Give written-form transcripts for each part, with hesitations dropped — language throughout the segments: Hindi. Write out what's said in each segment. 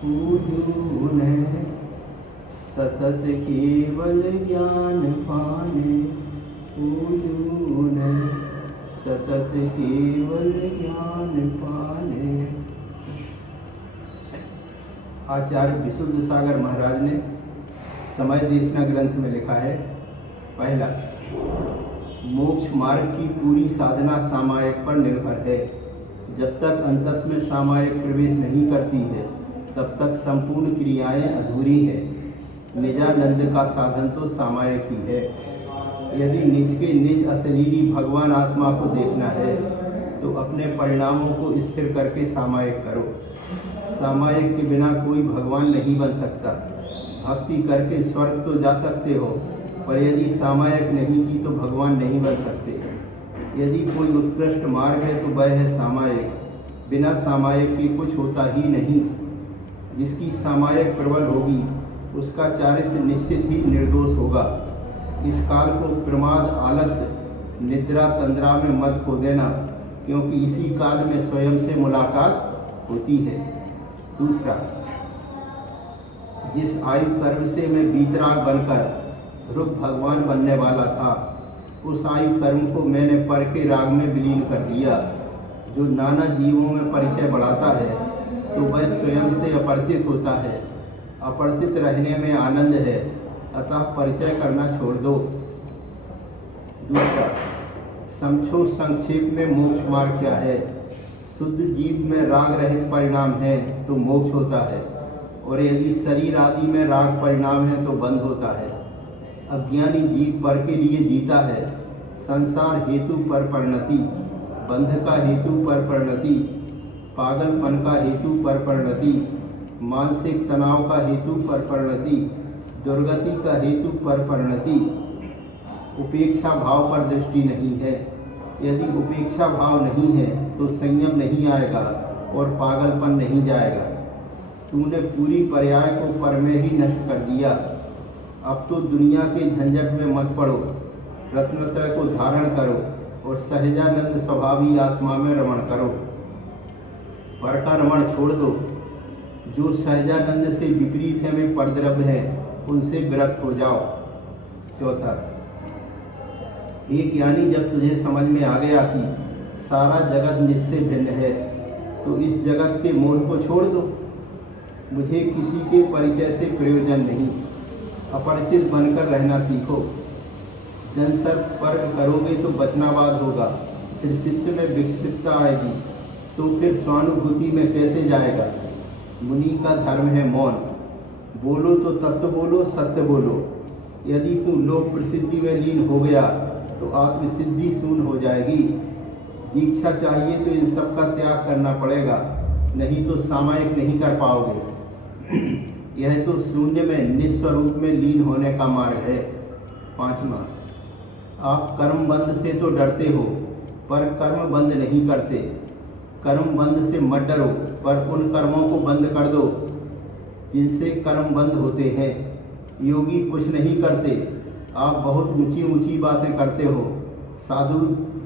पूजून सतत केवल ज्ञान पाने, पूजून सतत केवल ज्ञान पाने। आचार्य विशुद्ध सागर महाराज ने समय देशना ग्रंथ में लिखा है, पहला, मोक्ष मार्ग की पूरी साधना सामायिक पर निर्भर है। जब तक अंतस में सामायिक प्रवेश नहीं करती है तब तक संपूर्ण क्रियाएं अधूरी है। निजानंद का साधन तो सामायिक ही है। यदि निज के निज अशरीरी भगवान आत्मा को देखना है तो अपने परिणामों को स्थिर करके सामायिक करो। सामायिक के बिना कोई भगवान नहीं बन सकता। भक्ति करके स्वर्ग तो जा सकते हो, पर यदि सामायिक नहीं की तो भगवान नहीं बन सकते। यदि कोई उत्कृष्ट मार्ग है तो वह है सामायिक। बिना सामायिक के कुछ होता ही नहीं। जिसकी सामायिक प्रबल होगी उसका चारित्र निश्चित ही निर्दोष होगा। इस काल को प्रमाद, आलस्य, निद्रा, तंद्रा में मत खो देना, क्योंकि इसी काल में स्वयं से मुलाकात होती है। दूसरा, जिस आयु कर्म से मैं वीतराग बनकर ध्रुव भगवान बनने वाला था, उस आयु कर्म को मैंने पर के राग में विलीन कर दिया। जो नाना जीवों में परिचय बढ़ाता है तो वह स्वयं से अपरिचित होता है। अपरिचित रहने में आनंद है, अतः परिचय करना छोड़ दो। दूसरा, समझो संक्षेप में मोक्ष मार्ग क्या है। शुद्ध जीव में राग रहित परिणाम है तो मोक्ष होता है, और यदि शरीर आदि में राग परिणाम है तो बंध होता है। अज्ञानी जीव पर के लिए जीता है। संसार हेतु पर परिणति, बंध का हेतु पर परिणति, पागलपन का हेतु पर परिणति, मानसिक तनाव का हेतु पर परिणति, दुर्गति का हेतु पर परिणति। उपेक्षा भाव पर दृष्टि नहीं है। यदि उपेक्षा भाव नहीं है तो संयम नहीं आएगा और पागलपन नहीं जाएगा। तूने पूरी पर्याय को पर में ही नष्ट कर दिया। अब तो दुनिया के झंझट में मत पड़ो, रत्नत्रय को धारण करो और सहजानंद स्वभावी आत्मा में रमण करो। पर का रमण छोड़ दो। जो सहजानंद से विपरीत है वे परद्रव्य हैं, उनसे विरक्त हो जाओ। चौथा, ये ज्ञानी, जब तुझे समझ में आ गया कि सारा जगत निजसे भिन्न है तो इस जगत के मोह को छोड़ दो। मुझे किसी के परिचय से प्रयोजन नहीं। अपरिचित बनकर रहना सीखो। जनसंपर्क करोगे तो वचनावाद होगा, फिर चित्त में विक्षिप्तता आएगी, तो फिर स्वानुभूति में कैसे जाएगा। मुनि का धर्म है मौन। बोलो तो तत्व बोलो, सत्य बोलो। यदि तू लोक प्रसिद्धि में लीन हो गया तो आत्मसिद्धि शून्य हो जाएगी। दीक्षा चाहिए तो इन सब का त्याग करना पड़ेगा, नहीं तो सामायिक नहीं कर पाओगे। यह तो शून्य में निस्वरूप में लीन होने का मार्ग है। पांचवा, आप कर्म बंध से तो डरते हो पर कर्म बंद नहीं करते। कर्म बंद से मत डरो, पर उन कर्मों को बंद कर दो जिनसे कर्म बंद होते हैं। योगी कुछ नहीं करते, आप बहुत ऊंची ऊंची बातें करते हो। साधु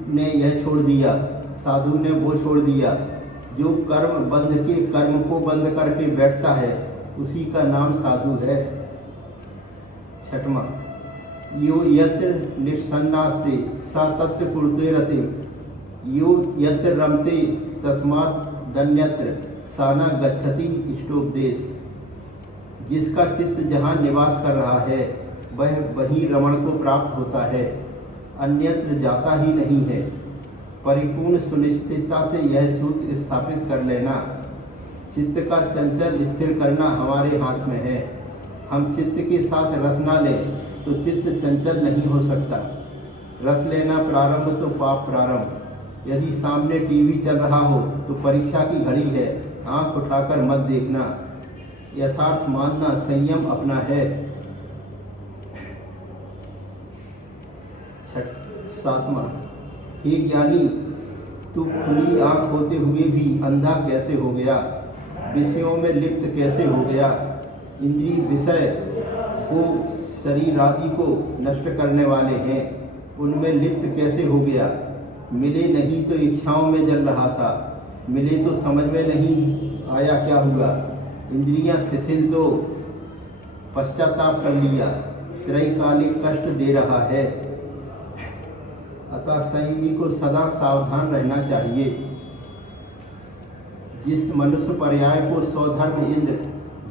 ने यह छोड़ दिया, साधु ने वो छोड़ दिया। जो कर्म बंध के कर्म को बंद करके बैठता है उसी का नाम साधु है। छठवां, यो यत्र निप्सन्नास्ते सा तत्र कुरुते रते, यो यत्र रमते तस्मात् दन्यत्र साना गच्छति इष्टोपदेश। जिसका चित्त जहाँ निवास कर रहा है वह वहीं रमण को प्राप्त होता है, अन्यत्र जाता ही नहीं है। परिपूर्ण सुनिश्चितता से यह सूत्र स्थापित कर लेना। चित्त का चंचल स्थिर करना हमारे हाथ में है। हम चित्त के साथ रस ना लें तो चित्त चंचल नहीं हो सकता। रस लेना प्रारंभ तो पाप प्रारंभ। यदि सामने टीवी चल रहा हो तो परीक्षा की घड़ी है, आंख उठाकर मत देखना। यथार्थ मानना संयम अपना है। सातवां, हे ज्ञानी, तू खुली आंख होते हुए भी अंधा कैसे हो गया? विषयों में लिप्त कैसे हो गया? इंद्रिय विषय को, शरीर आदि को नष्ट करने वाले हैं, उनमें लिप्त कैसे हो गया? मिले नहीं तो इच्छाओं में जल रहा था, मिले तो समझ में नहीं आया क्या हुआ। इंद्रियां शिथिल तो पश्चाताप कर लिया, त्रैकालिक कष्ट दे रहा है। अतः संयमी को सदा सावधान रहना चाहिए। जिस मनुष्य पर्याय को स्वधर्म इंद्र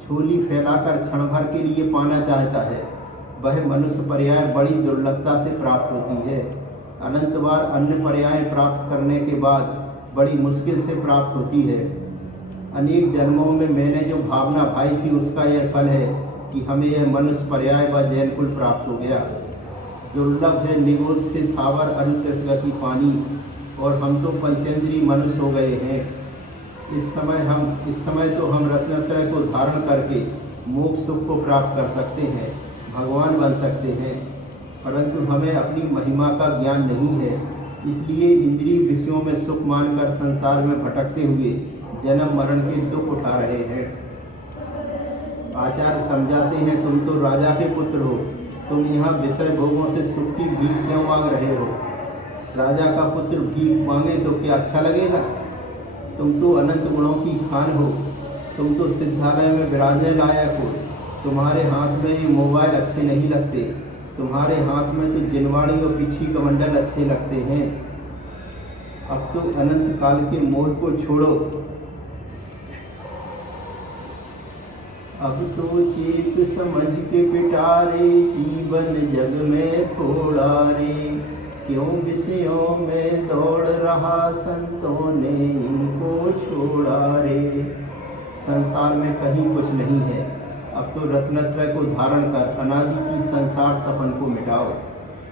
झोली फैलाकर क्षण भर के लिए पाना चाहता है, वह मनुष्य पर्याय बड़ी दुर्लभता से प्राप्त होती है। अनंत बार अन्य पर्याय प्राप्त करने के बाद बड़ी मुश्किल से प्राप्त होती है। अनेक जन्मों में मैंने जो भावना भाई थी, उसका यह फल है कि हमें यह मनुष्य पर्याय व जैन कुल प्राप्त हो गया। दुर्लभ है निगोद से थावर अरुतगति पानी, और हम तो पंचेंद्रीय मनुष्य हो गए हैं। इस समय तो हम रत्नत्रय को धारण करके मोक्ष सुख को प्राप्त कर सकते हैं, भगवान बन सकते हैं, परंतु हमें अपनी महिमा का ज्ञान नहीं है। इसलिए इंद्रिय विषयों में सुख मानकर संसार में भटकते हुए जन्म मरण के दुख उठा रहे हैं। आचार्य समझाते हैं, तुम तो राजा के पुत्र हो, तुम यहाँ विषय भोगों से सुख की भीख क्यों मांग रहे हो? राजा का पुत्र भीख मांगे तो क्या अच्छा लगेगा? तुम तो अनंत गुणों की खान हो, तुम तो सिद्धालय में विराजने लायक हो। तुम्हारे हाथ में ये मोबाइल अच्छे नहीं लगते, तुम्हारे हाथ में तो जिनवाड़ी और पिछी कमंडल अच्छे लगते हैं। अब तो अनंत काल के मोह को छोड़ो। अब तो चेत समझ के पिटारे, जीवन जग में थोड़ा रे। क्यों विषयों में दौड़ रहा, संतों ने इनको छोड़ा रे। संसार में कहीं कुछ नहीं है। अब तो रत्नत्रय को धारण कर अनादि की संसार तपन को मिटाओ।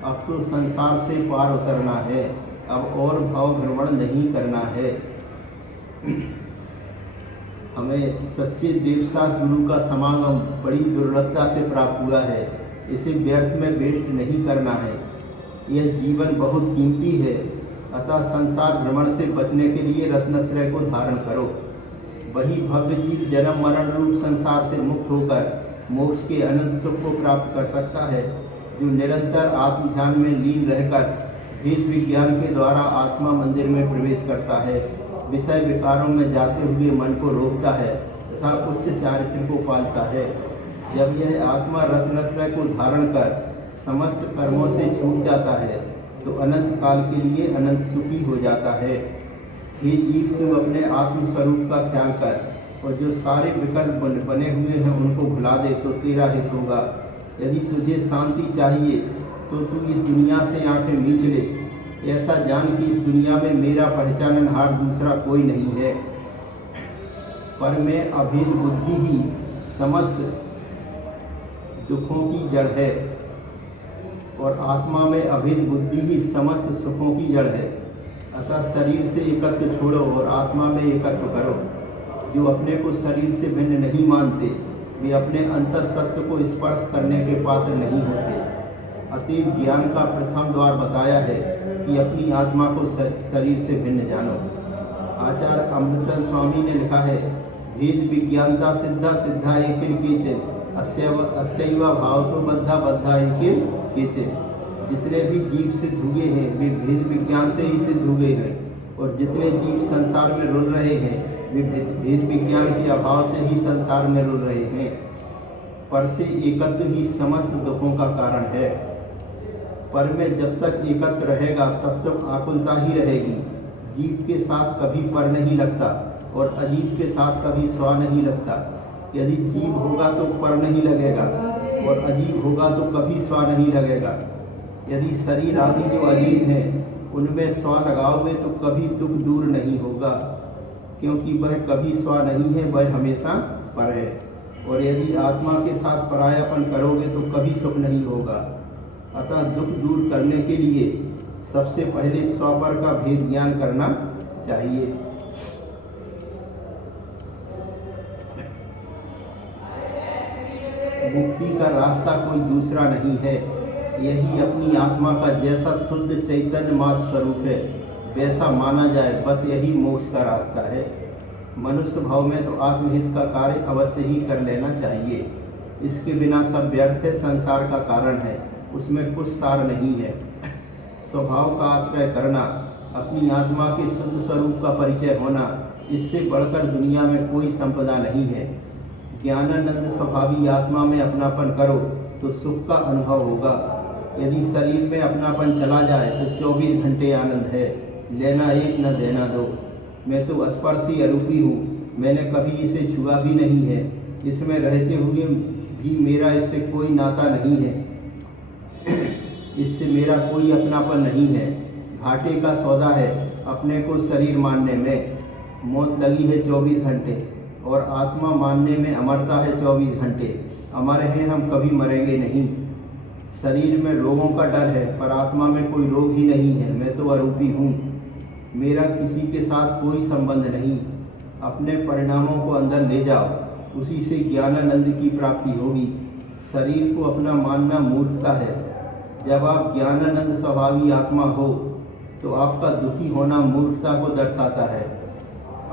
अब तो संसार से पार उतरना है, अब और भाव भ्रमण नहीं करना है। हमें सच्चे देवशास गुरु का समागम बड़ी दुर्लभता से प्राप्त हुआ है। इसे व्यर्थ में वेस्ट नहीं करना है। यह जीवन बहुत कीमती है। अतः संसार भ्रमण से बचने के लिए रत्नत्रय को धारण करो। वही भव्य जीव जन्म मरण रूप संसार से मुक्त होकर मोक्ष के अनंत सुख को प्राप्त कर सकता है, जो निरंतर आत्म ध्यान में लीन रहकर वेद विज्ञान के द्वारा आत्मा मंदिर में प्रवेश करता है, विषय विकारों में जाते हुए मन को रोकता है तथा उच्च चारित्र को पालता है। जब यह आत्मा रत्नत्रय को धारण कर समस्त कर्मों से छूट जाता है तो अनंत काल के लिए अनंत सुखी हो जाता है। हे जीव, तुम अपने आत्मस्वरूप का ख्याल कर और जो सारे विकल्प बने हुए हैं उनको भुला दे तो तेरा हित होगा। यदि तुझे शांति चाहिए तो तू इस दुनिया से आंखें मींच ले। ऐसा जान कि इस दुनिया में मेरा पहचाननहार दूसरा कोई नहीं है। पर मैं अभेद बुद्धि ही समस्त दुखों की जड़ है और आत्मा में अभेद बुद्धि ही समस्त सुखों की जड़ है। अतः शरीर से एकत्व छोड़ो और आत्मा में एकत्व करो। जो अपने को शरीर से भिन्न नहीं मानते, वे अपने अंतस्तत्व को स्पर्श करने के पात्र नहीं होते। अतएव ज्ञान का प्रथम द्वार बताया है कि अपनी आत्मा को शरीर से भिन्न जानो। आचार्य अमृतचंद स्वामी ने लिखा है, भेद विज्ञानता सिद्धा सिद्धा एकिल केचिन, अस्यैव भाव तो बद्धा बद्धा एकिल केचिन। जितने भी जीव सिद्ध हुए हैं वे भेद विज्ञान से ही सिद्ध हुए हैं, और जितने जीव संसार में रुल रहे हैं वे भेद विज्ञान के अभाव से ही संसार में रुल रहे हैं। पर से एकत्व ही समस्त दुखों का कारण है। पर में जब तक एकत्र रहेगा तब तक आकुलता ही रहेगी। जीव के साथ कभी पर नहीं लगता और अजीब के साथ कभी स्व नहीं लगता। यदि जीव होगा तो पर नहीं लगेगा और अजीब होगा तो कभी स्व नहीं लगेगा। यदि शरीर आदि जो अजीब हैं उनमें स्व लगाओगे तो कभी दुख दूर नहीं होगा, क्योंकि वह कभी स्व नहीं है, वह हमेशा पर है। और यदि आत्मा के साथ परायापन करोगे तो कभी सुख नहीं होगा। अतः दुख दूर करने के लिए सबसे पहले स्वपर का भेद ज्ञान करना चाहिए। मुक्ति का रास्ता कोई दूसरा नहीं है। यही अपनी आत्मा का जैसा शुद्ध चैतन्य मात्र स्वरूप है वैसा माना जाए, बस यही मोक्ष का रास्ता है। मनुष्य भाव में तो आत्महित का कार्य अवश्य ही कर लेना चाहिए। इसके बिना सब व्यर्थ है, संसार का कारण है, उसमें कुछ सार नहीं है। स्वभाव का आश्रय करना, अपनी आत्मा के शुद्ध स्वरूप का परिचय होना, इससे बढ़कर दुनिया में कोई संपदा नहीं है। ज्ञानानंद स्वभावी आत्मा में अपनापन करो तो सुख का अनुभव होगा। यदि शरीर में अपनापन चला जाए तो 24 घंटे आनंद है, लेना एक न देना दो। मैं तो स्पर्शी अरूपी हूँ, मैंने कभी इसे छुआ भी नहीं है। इसमें रहते हुए भी मेरा इससे कोई नाता नहीं है, इससे मेरा कोई अपनापन नहीं है। घाटे का सौदा है अपने को शरीर मानने में। मौत लगी है 24 घंटे और आत्मा मानने में अमरता है 24 घंटे। अमर हैं हम, कभी मरेंगे नहीं। शरीर में रोगों का डर है पर आत्मा में कोई रोग ही नहीं है। मैं तो अरूपी हूँ, मेरा किसी के साथ कोई संबंध नहीं। अपने परिणामों को अंदर ले जाओ, उसी से ज्ञानानंद की प्राप्ति होगी। शरीर को अपना मानना मूर्खता है। जब आप ज्ञानानंद स्वभावी आत्मा हो तो आपका दुखी होना मूर्खता को दर्शाता है।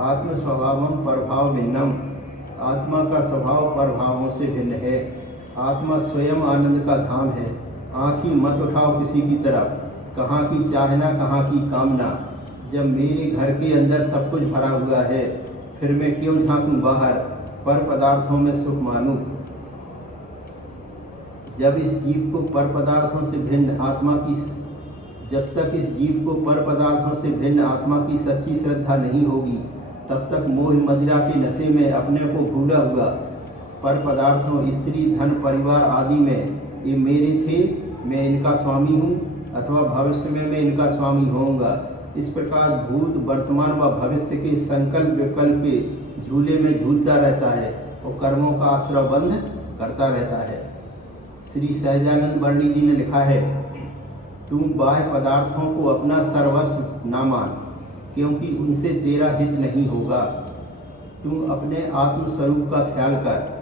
आत्म स्वभावम प्रभाव भिन्नम, आत्मा का स्वभाव प्रभावों से भिन्न है। आत्मा स्वयं आनंद का धाम है। आँखी मत उठाओ किसी की तरफ, कहाँ की चाहना कहाँ की कामना। जब मेरे घर के अंदर सब कुछ भरा हुआ है फिर मैं क्यों झांकूं बाहर, पर पदार्थों में सुख मानूं। जब इस जीव को पर पदार्थों से भिन्न आत्मा की जब तक इस जीव को पर पदार्थों से भिन्न आत्मा की सच्ची श्रद्धा नहीं होगी तब तक मोह मदिरा के नशे में अपने को भूला हुआ पर पदार्थों, स्त्री, धन, परिवार आदि में ये मेरे थे, मैं इनका स्वामी हूँ, अथवा भविष्य में मैं इनका स्वामी होऊंगा। इस प्रकार भूत, वर्तमान व भविष्य के संकल्प विकल्प के झूले में झूलता रहता है और कर्मों का आश्रय बंध करता रहता है। श्री सहजानंद वर्णी जी ने लिखा है, तुम बाह्य पदार्थों को अपना सर्वस्व ना मान, क्योंकि उनसे तेरा हित नहीं होगा। तुम अपने आत्मस्वरूप का ख्याल कर,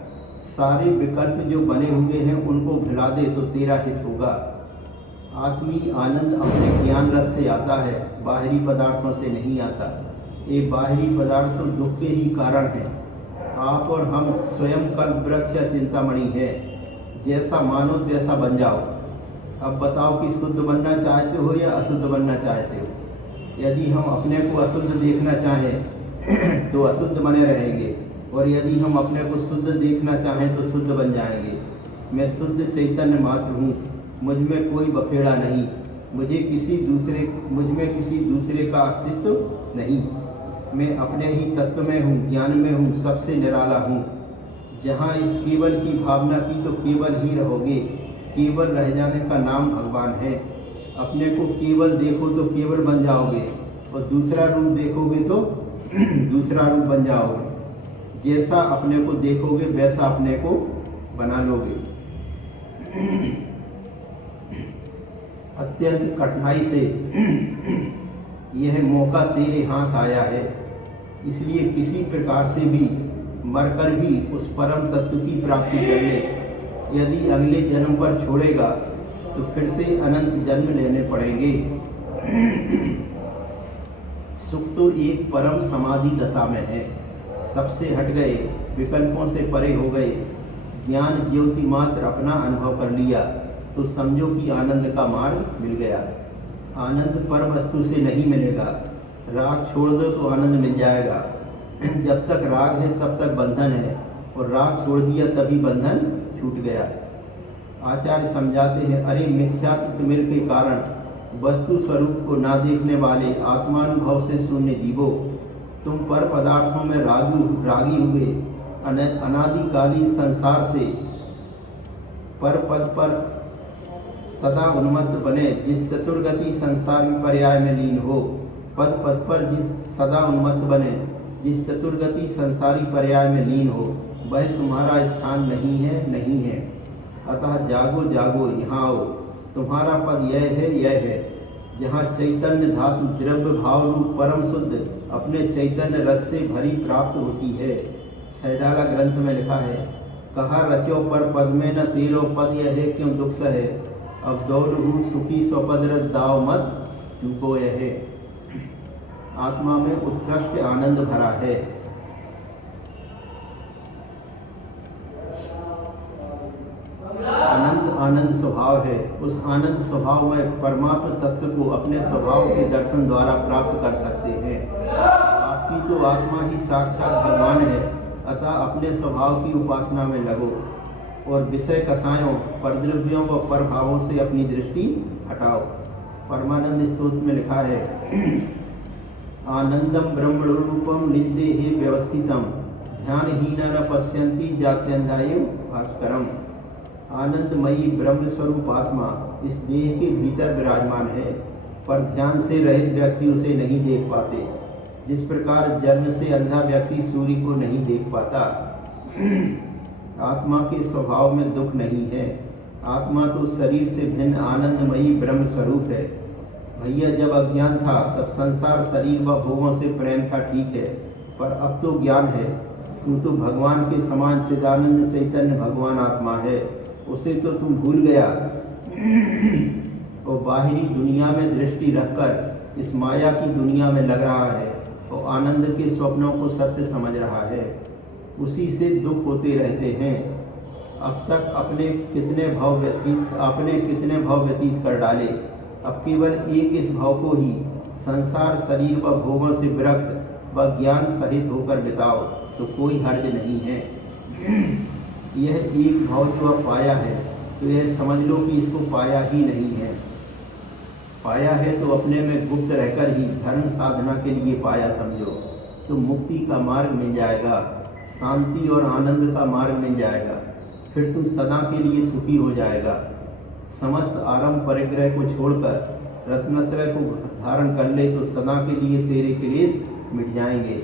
सारे विकल्प जो बने हुए हैं उनको भुला दे तो तेरा हित होगा। आत्मी आनंद अपने ज्ञान रस से आता है, बाहरी पदार्थों से नहीं आता। ये बाहरी पदार्थ तो दुख के ही कारण हैं। आप और हम स्वयं कल्प वृक्ष या चिंतामणि है, जैसा मानो तैसा बन जाओ। अब बताओ कि शुद्ध बनना चाहते हो या अशुद्ध बनना चाहते हो। यदि हम अपने को अशुद्ध देखना चाहें तो अशुद्ध बने रहेंगे, और यदि हम अपने को शुद्ध देखना चाहें तो शुद्ध बन जाएंगे। मैं शुद्ध चैतन्य मात्र हूँ, मुझ में कोई बखेड़ा नहीं, मुझ में किसी दूसरे का अस्तित्व नहीं। मैं अपने ही तत्व में हूँ, ज्ञान में हूँ, सबसे निराला हूँ। जहाँ इस केवल की भावना की तो केवल ही रहोगे। केवल रह जाने का नाम भगवान है। अपने को केवल देखो तो केवल बन जाओगे, और दूसरा रूप देखोगे तो दूसरा रूप बन जाओगे। जैसा अपने को देखोगे वैसा अपने को बना लोगे। अत्यंत कठिनाई से यह मौका तेरे हाथ आया है, इसलिए किसी प्रकार से भी मरकर भी उस परम तत्व की प्राप्ति कर ले। यदि अगले जन्म पर छोड़ेगा तो फिर से अनंत जन्म लेने पड़ेंगे। सुख तो एक परम समाधि दशा में है। सबसे हट गए, विकल्पों से परे हो गए, ज्ञान ज्योति मात्र अपना अनुभव कर लिया तो समझो कि आनंद का मार्ग मिल गया। आनंद पर वस्तु से नहीं मिलेगा। राग छोड़ दो तो आनंद मिल जाएगा। जब तक राग है तब तक बंधन है, और राग छोड़ दिया तभी बंधन छूट गया। आचार्य समझाते हैं, अरे मिथ्यात्व मिल के कारण वस्तु स्वरूप को ना देखने वाले आत्मानुभव से शून्य जीवो, तुम पर पदार्थों में रागी हुए अनादिकालीन संसार से पर पद पर सदा उन्मत्त बने, जिस चतुर्गति संसार पर्याय में लीन हो। पद पद पर जिस सदा उन्मत्त बने, जिस चतुर्गति संसारी पर्याय में लीन हो, वह तुम्हारा स्थान नहीं है, नहीं है। अतः जागो जागो, यहाँ आओ। तुम्हारा पद यह है जहाँ चैतन्य धातु द्रव्य भाव रूप परम शुद्ध अपने चैतन्य रस से भरी प्राप्त होती है। छैडाला ग्रंथ में लिखा है, कहा रचो पर पद में न तेरो पद यह है क्यों दुख सहे, अब दौड़ सुखी स्वपद रत दाव मत चूको यह। आत्मा में उत्कृष्ट आनंद भरा है। अनंत आनंद स्वभाव है। उस आनंद स्वभाव में परमात्मा तत्व को अपने स्वभाव के दर्शन द्वारा प्राप्त कर सकते हैं। आपकी तो आत्मा ही साक्षात भगवान है, अतः अपने स्वभाव की उपासना में लगो और विषय कसायों, परद्रव्यों व परभावों से अपनी दृष्टि हटाओ। परमानंद स्तोत्र में लिखा है, आनंदम ब्रह्म रूपम निजदेहे व्यवस्थितम ध्यानहीन न पश्यन्ति जात्यंधायम भास्करम। आनंदमयी ब्रह्म स्वरूप आत्मा इस देह के भीतर विराजमान है, पर ध्यान से रहित व्यक्ति उसे नहीं देख पाते। जिस प्रकार जन्म से अंधा व्यक्ति सूर्य को नहीं देख पाता। आत्मा के स्वभाव में दुख नहीं है। आत्मा तो शरीर से भिन्न आनंदमयी ब्रह्म स्वरूप है। भैया जब अज्ञान था तब संसार, शरीर व भोगों से प्रेम था, ठीक है, पर अब तो ज्ञान है। तू तो भगवान के समान चिदानंद चैतन्य भगवान आत्मा है, उसे तो तुम भूल गया और बाहरी दुनिया में दृष्टि रखकर इस माया की दुनिया में लग रहा है और आनंद के स्वप्नों को सत्य समझ रहा है। उसी से दुख होते रहते हैं। अब तक आपने कितने भाव व्यतीत कर डाले। अब केवल एक इस भाव को ही संसार, शरीर व भोगों से विरक्त व ज्ञान सहित होकर बिताओ तो कोई हर्ज नहीं है। यह एक भाव जो अब पाया है तो यह समझ लो कि इसको पाया ही नहीं है। पाया है तो अपने में गुप्त रहकर ही धर्म साधना के लिए पाया समझो, तो मुक्ति का मार्ग मिल जाएगा, शांति और आनंद का मार्ग मिल जाएगा। फिर तुम सदा के लिए सुखी हो जाएगा। समस्त आरंभ परिग्रह को छोड़कर रत्नत्रय को धारण कर ले तो सदा के लिए तेरे क्लेश मिट जाएंगे।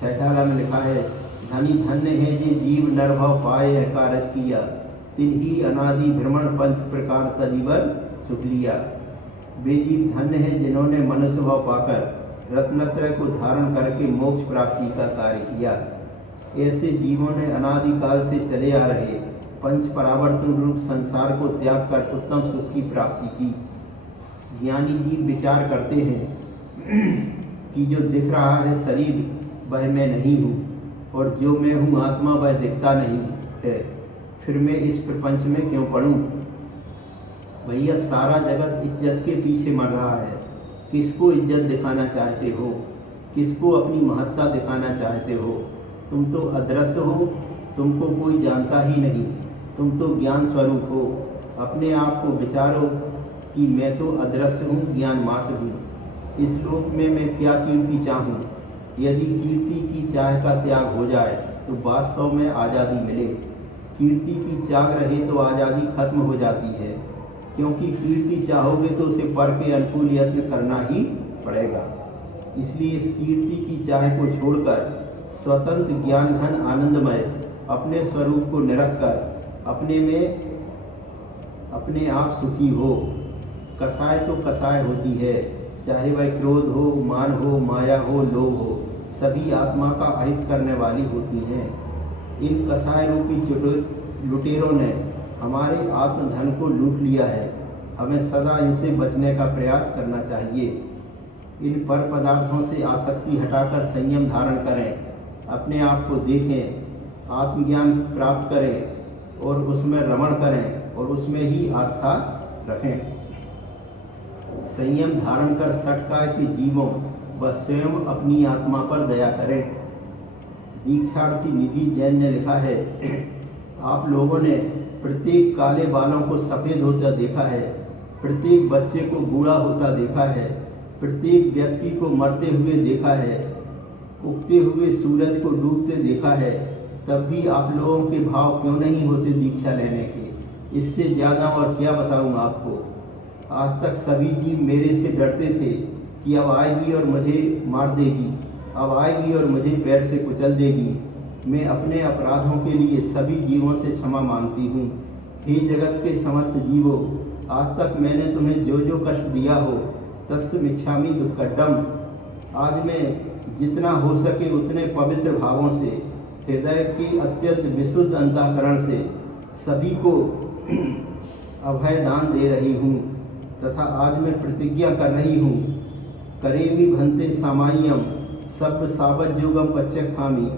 छठाला में लिखा है, धनी धन्य है जे जीव नरभव पाए है कारज किया, तिन्ही अनादि भ्रमण पंच प्रकार तदिवर सुख लिया। वे जीव धन्य है जिन्होंने मनुष्य भाव पाकर रत्नत्रय को धारण करके मोक्ष प्राप्ति का कार्य किया। ऐसे जीवों ने अनादिकाल से चले आ रहे पंच परावर्तन रूप संसार को त्याग कर उत्तम सुख की प्राप्ति की। ज्ञानी जीव विचार करते हैं कि जो दिख रहा है शरीर वह मैं नहीं हूँ और जो मैं हूँ आत्मा वह दिखता नहीं है, फिर मैं इस प्रपंच में क्यों पड़ूँ। भैया सारा जगत इज्जत के पीछे मर रहा है। किसको इज्जत दिखाना चाहते हो, किसको अपनी महत्ता दिखाना चाहते हो। तुम तो अदृश्य हो, तुमको कोई जानता ही नहीं, तुम तो ज्ञान स्वरूप हो। अपने आप को विचारो कि मैं तो अदृश्य हूँ, ज्ञान मात्र हूँ। इस लोक में मैं क्या कीर्ति चाहूँ। यदि कीर्ति की चाह का त्याग हो जाए तो वास्तव में आज़ादी मिले। कीर्ति की चाह रहे तो आज़ादी खत्म हो जाती है, क्योंकि कीर्ति चाहोगे तो उसे पर के अनुकूल यत्न करना ही पड़ेगा। इसलिए इस कीर्ति की चाह को छोड़कर स्वतंत्र ज्ञान घन आनंदमय अपने स्वरूप को निरख कर अपने में अपने आप सुखी हो। कसाय तो कसाय होती है, चाहे वह क्रोध हो, मान हो, माया हो, लोभ हो, सभी आत्मा का अहित करने वाली होती हैं। इन कसाय रूपी लुटेरों ने हमारे आत्मधन को लूट लिया है। हमें सदा इनसे बचने का प्रयास करना चाहिए। इन पर पदार्थों से आसक्ति हटाकर संयम धारण करें, अपने आप को देखें, आत्मज्ञान प्राप्त करें और उसमें रमण करें और उसमें ही आस्था रखें। संयम धारण कर सटकाय के जीवों व स्वयं अपनी आत्मा पर दया करें। दीक्षार्थी निधि जैन ने लिखा है, आप लोगों ने प्रत्येक काले बालों को सफ़ेद होता देखा है, प्रत्येक बच्चे को बूढ़ा होता देखा है, प्रत्येक व्यक्ति को मरते हुए देखा है, उगते हुए सूरज को डूबते देखा है, तब भी आप लोगों के भाव क्यों नहीं होते दीक्षा लेने के। इससे ज़्यादा और क्या बताऊँ आपको। आज तक सभी जीव मेरे से डरते थे कि अब आएगी और मुझे मार देगी, अब आएगी और मुझे पैर से कुचल देगी। मैं अपने अपराधों के लिए सभी जीवों से क्षमा मांगती हूँ। हे जगत के समस्त जीवों, आज तक मैंने तुम्हें जो जो कष्ट दिया हो तस्मिच्छामि दुक्कडम। आज मैं जितना हो सके उतने पवित्र भावों से, हृदय के अत्यंत विशुद्ध अंतःकरण से सभी को अभय दान दे रही हूँ तथा आज मैं प्रतिज्ञा कर रही हूँ, करेमि भन्ते सामाय्यम सब सावज्योगम पच्यखामि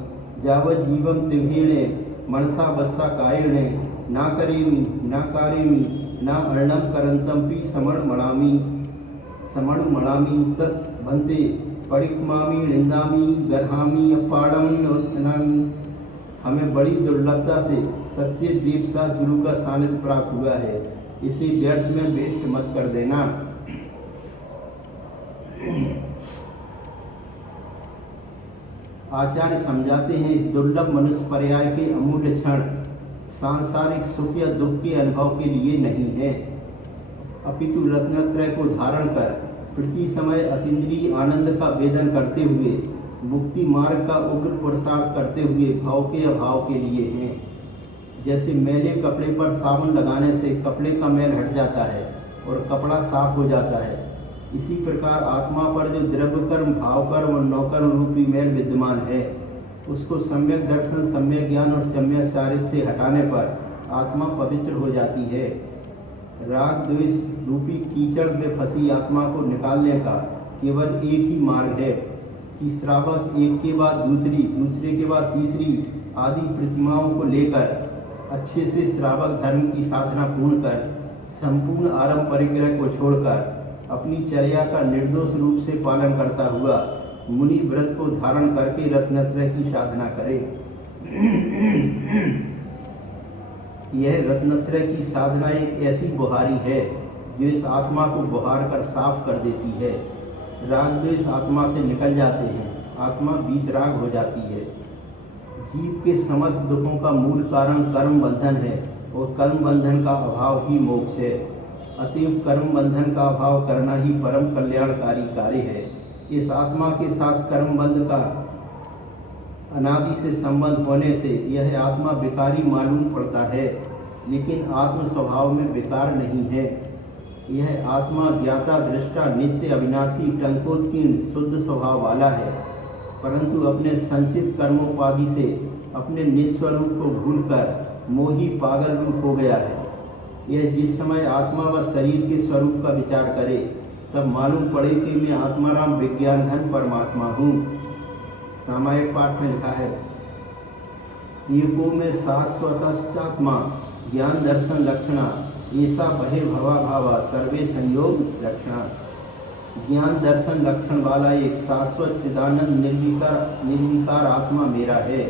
जावत जीवम तिभेणे मनसा बस्सा कायणे ना करेमि ना कारेमि ना अर्णम करंतम पी समण मणामि तस् भन्ते परिक्मामि निंदामि गर्हामि अपाड़म और हमें बड़ी दुर्लभता से सच्चे दीपशास्त्र गुरु का सानिध्य प्राप्त हुआ है। इसे व्यर्थ में वेस्ट मत कर देना। आचार्य समझाते हैं, इस दुर्लभ मनुष्य पर्याय के अमूल्य क्षण सांसारिक सुख या दुख के अनुभव के लिए नहीं है, अपितु रत्नत्रय को धारण कर प्रति समय अतीन्द्रिय आनंद का वेदन करते हुए मुक्ति मार्ग का उग्र पुरुषार्थ करते हुए भाव के अभाव के लिए हैं। जैसे मैले कपड़े पर साबुन लगाने से कपड़े का मैल हट जाता है और कपड़ा साफ हो जाता है, इसी प्रकार आत्मा पर जो द्रव्य कर्म, भाव कर्म और नौकर्म रूपी मैल विद्यमान है, उसको सम्यक दर्शन, सम्यक ज्ञान और सम्यक चारित्र से हटाने पर आत्मा पवित्र हो जाती है। राग द्वेष रूपी कीचड़ में फंसी आत्मा को निकालने का केवल एक ही मार्ग है कि श्रावक एक के बाद दूसरी, दूसरे के बाद तीसरी आदि प्रतिमाओं को लेकर अच्छे से श्रावक धर्म की साधना पूर्ण कर संपूर्ण आरंभ परिग्रह को छोड़कर अपनी चर्या का निर्दोष रूप से पालन करता हुआ मुनि व्रत को धारण करके रत्नत्रय की साधना करे। यह रत्नत्रय की साधना एक ऐसी बुहारी है जो इस आत्मा को बुहार कर साफ कर देती है। राग द्वेष आत्मा से निकल जाते हैं, आत्मा वीतराग हो जाती है। जीव के समस्त दुखों का मूल कारण कर्म बंधन है और कर्म बंधन का अभाव ही मोक्ष है। अतएव कर्म बंधन का अभाव करना ही परम कल्याणकारी कार्य है। इस आत्मा के साथ कर्म बंध का अनादि से संबंध होने से यह आत्मा विकारी मालूम पड़ता है, लेकिन आत्म स्वभाव में विकार नहीं है। यह आत्मा ज्ञाता, दृष्टा, नित्य, अविनाशी, टंकोत्कीर्ण, शुद्ध स्वभाव वाला है, परंतु अपने संचित कर्मोपाधि से अपने निस्वरूप को भूलकर मोही पागल रूप हो गया है। यह जिस समय आत्मा व शरीर के स्वरूप का विचार करे तब मालूम पड़े कि मैं आत्माराम विज्ञान घन परमात्मा हूँ। सामायिक पाठ में लिखा है, एको में शाश्वतात्मा ज्ञान दर्शन लक्षणा ऐसा बहे भवा भावा सर्वे संयोग लक्षणा। ज्ञान दर्शन लक्षण वाला एक शाश्वत चिदानंद निर्विकार आत्मा मेरा है।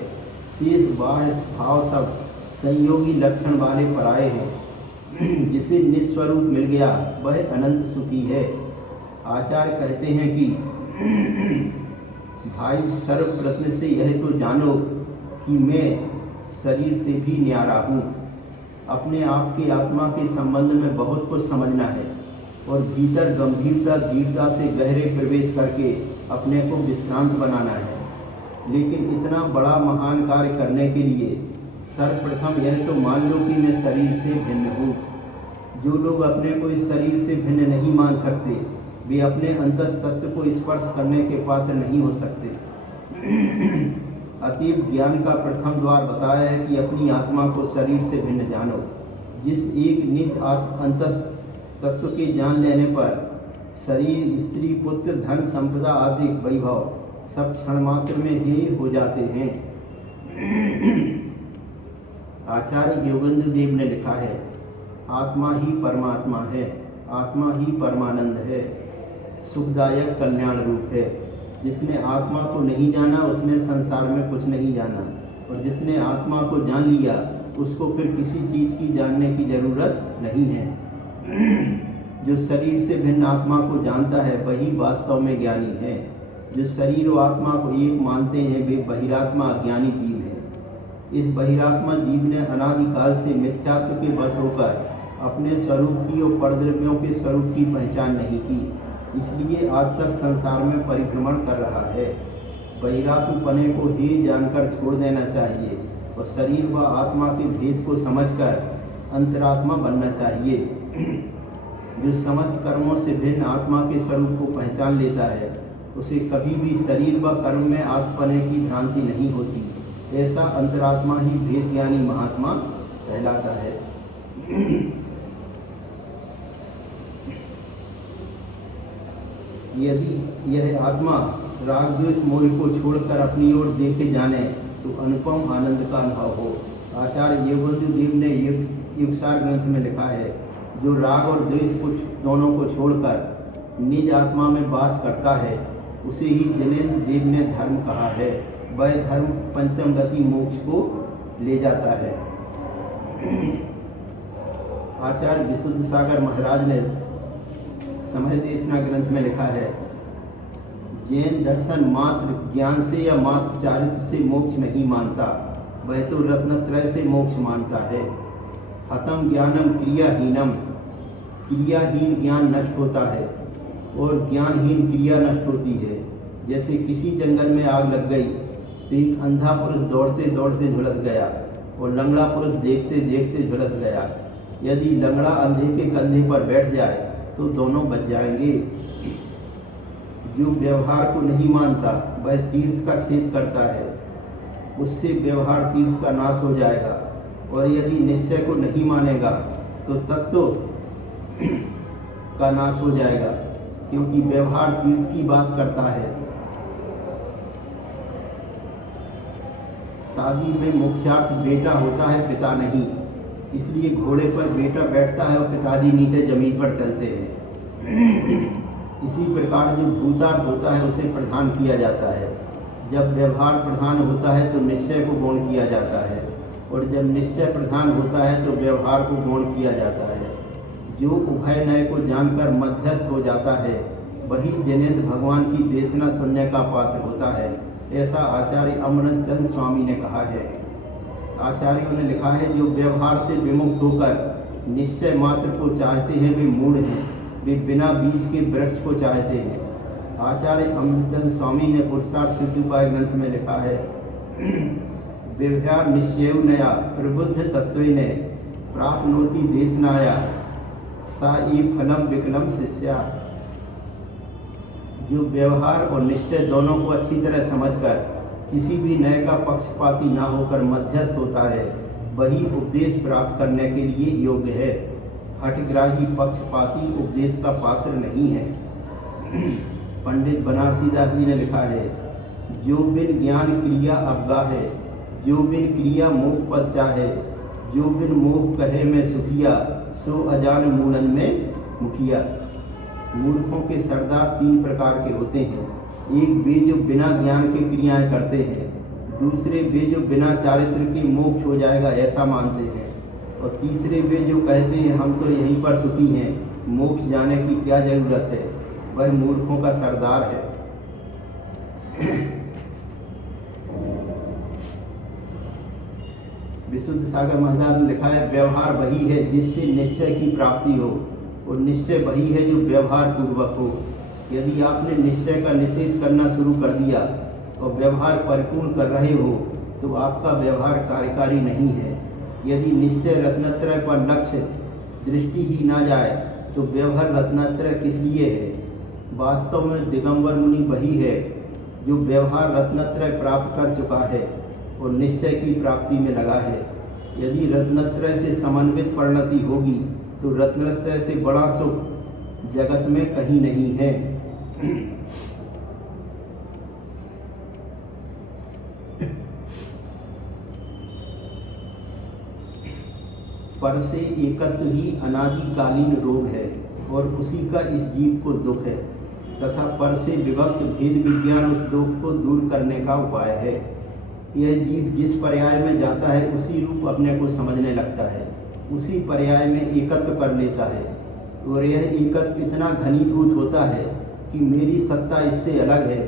शेष बाह्य भाव सब संयोगी लक्षण वाले पराये हैं। जिसे निस्वरूप मिल गया वह अनंत सुखी है। आचार्य कहते हैं कि भाई सर्वप्रथम से यह तो जानो कि मैं शरीर से भी न्यारा हूँ। अपने आप की आत्मा के संबंध में बहुत कुछ समझना है और भीतर गंभीरता दृढ़ता से गहरे प्रवेश करके अपने को विश्रांत बनाना है। लेकिन इतना बड़ा महान कार्य करने के लिए सर्वप्रथम यह तो मान लो कि मैं शरीर से भिन्न हूँ। जो लोग अपने को इस शरीर से भिन्न नहीं मान सकते वे अपने अंतस तत्व को स्पर्श करने के पात्र नहीं हो सकते। अतीब ज्ञान का प्रथम द्वार बताया है कि अपनी आत्मा को शरीर से भिन्न जानो। जिस एक निज अंतस तत्व के जान लेने पर शरीर, स्त्री, पुत्र, धन, संपदा आदि वैभव सब क्षण मात्र में ही हो जाते हैं। आचार्य योगेंद्र देव ने लिखा है, आत्मा ही परमात्मा है, आत्मा ही परमानंद है, सुखदायक कल्याण रूप है। जिसने आत्मा को नहीं जाना उसने संसार में कुछ नहीं जाना, और जिसने आत्मा को जान लिया उसको फिर किसी चीज़ की जानने की जरूरत नहीं है। जो शरीर से भिन्न आत्मा को जानता है वही वास्तव में ज्ञानी है। जो शरीर और आत्मा को एक मानते हैं वे बहिरात्मा अज्ञानी जीव हैं। इस बहिरात्मा जीव ने अनादिकाल से मिथ्यात्व के बस होकर अपने स्वरूप की और परद्रव्यों के स्वरूप की पहचान नहीं की, इसलिए आज तक संसार में परिभ्रमण कर रहा है। बहिरात्मपने को ही जानकर छोड़ देना चाहिए और शरीर व आत्मा के भेद को समझकर अंतरात्मा बनना चाहिए। जो समस्त कर्मों से भिन्न आत्मा के स्वरूप को पहचान लेता है उसे कभी भी शरीर व कर्म में आत्मपने की भ्रांति नहीं होती। ऐसा अंतरात्मा ही भेद ज्ञानी महात्मा कहलाता है। यदि यह आत्मा राग द्वेष मोह को छोड़कर अपनी ओर देखे जाने तो अनुपम आनंद का अनुभव हो। आचार्य योगेंद्र देव ने युगसार ग्रंथ में लिखा है, जो राग और द्वेष को दोनों को छोड़कर निज आत्मा में वास करता है उसे ही जैनेन्द्र देव ने धर्म कहा है। वह धर्म पंचम गति मोक्ष को ले जाता है। आचार्य विशुद्ध सागर महाराज ने समय देशना ग्रंथ में लिखा है, जैन दर्शन मात्र ज्ञान से या मात्र चारित्र से मोक्ष नहीं मानता, वह तो रत्नत्रय से मोक्ष मानता है। हतम ज्ञानम क्रियाहीनम, क्रियाहीन ज्ञान नष्ट होता है और ज्ञानहीन क्रिया नष्ट होती है। जैसे किसी जंगल में आग लग गई तो एक अंधा पुरुष दौड़ते दौड़ते झुलस गया और लंगड़ा पुरुष देखते देखते झुलस गया। यदि लंगड़ा अंधे के कंधे पर बैठ जाए तो दोनों बच जाएंगे। जो व्यवहार को नहीं मानता वह तीर्थ का छेद करता है, उससे व्यवहार तीर्थ का नाश हो जाएगा। और यदि निश्चय को नहीं मानेगा तो तत्व का नाश हो जाएगा, क्योंकि व्यवहार तीर्थ की बात करता है। शादी में मुख्यार्थ बेटा होता है, पिता नहीं। इसलिए घोड़े पर बेटा बैठता है और पिताजी नीचे जमीन पर चलते हैं। इसी प्रकार जो भूतार्थ होता है उसे प्रधान किया जाता है। जब व्यवहार प्रधान होता है तो निश्चय को गौण किया जाता है, और जब निश्चय प्रधान होता है तो व्यवहार को गौण किया जाता है। जो उभय नय को जानकर मध्यस्थ हो जाता है वही जिनेंद्र भगवान की देशना सुनने का पात्र होता है, ऐसा आचार्य अमरचंद चंद स्वामी ने कहा है। आचार्यों ने लिखा है, जो व्यवहार से विमुक्त होकर निश्चय मात्र को चाहते हैं वे मूढ़ हैं, वे बिना बीज के वृक्ष को चाहते हैं। आचार्य अमरचंद स्वामी ने पुरुषार्थ सिद्धोपाय ग्रंथ में लिखा है, व्यवहार निश्चय नया प्रबुद्ध तत्वेन प्राप्नोति देशनाया सा ये फलम विकलम शिष्या। जो व्यवहार और निश्चय दोनों को अच्छी तरह समझकर किसी भी नए का पक्षपाती ना होकर मध्यस्थ होता है, वही उपदेश प्राप्त करने के लिए योग्य है। हठग्राही पक्षपाती उपदेश का पात्र नहीं है। पंडित बनारसी दास जी ने लिखा है, जो बिन ज्ञान क्रिया अवगा है, जो बिन क्रिया मोह पद चाहे, जो बिन मोह कहे में सुखिया, सो अजान मूलन में मुखिया। मूर्खों के सरदार तीन प्रकार के होते हैं। एक वे जो बिना ज्ञान के क्रियाएं करते हैं, दूसरे वे जो बिना चारित्र के मोक्ष हो जाएगा ऐसा मानते हैं, और तीसरे वे जो कहते हैं हम तो यहीं पर सुखी हैं, मोक्ष जाने की क्या जरूरत है। वह मूर्खों का सरदार है। विशुद्ध सागर महाराज ने लिखा है, व्यवहार वही है जिससे निश्चय की प्राप्ति हो, और निश्चय वही है जो व्यवहार पूर्वक हो। यदि आपने निश्चय का निषेध करना शुरू कर दिया और व्यवहार परिपूर्ण कर रहे हो तो आपका व्यवहार कार्यकारी नहीं है। यदि निश्चय रत्नत्रय पर लक्ष्य दृष्टि ही ना जाए तो व्यवहार रत्नत्रय किस लिए है। वास्तव में दिगंबर मुनि वही है जो व्यवहार रत्नत्रय प्राप्त कर चुका है और निश्चय की प्राप्ति में लगा है। यदि रत्नत्रय से समन्वित परिणति होगी तो रत्नत्रय से बड़ा सुख जगत में कहीं नहीं है। पर से एकत्व ही अनादिकालीन रोग है और उसी का इस जीव को दुख है, तथा पर से विभक्त भेद विज्ञान उस दुख को दूर करने का उपाय है। यह जीव जिस पर्याय में जाता है उसी रूप अपने को समझने लगता है, उसी पर्याय में एकत्व कर लेता है, और यह एकत्व इतना घनीभूत होता है कि मेरी सत्ता इससे अलग है।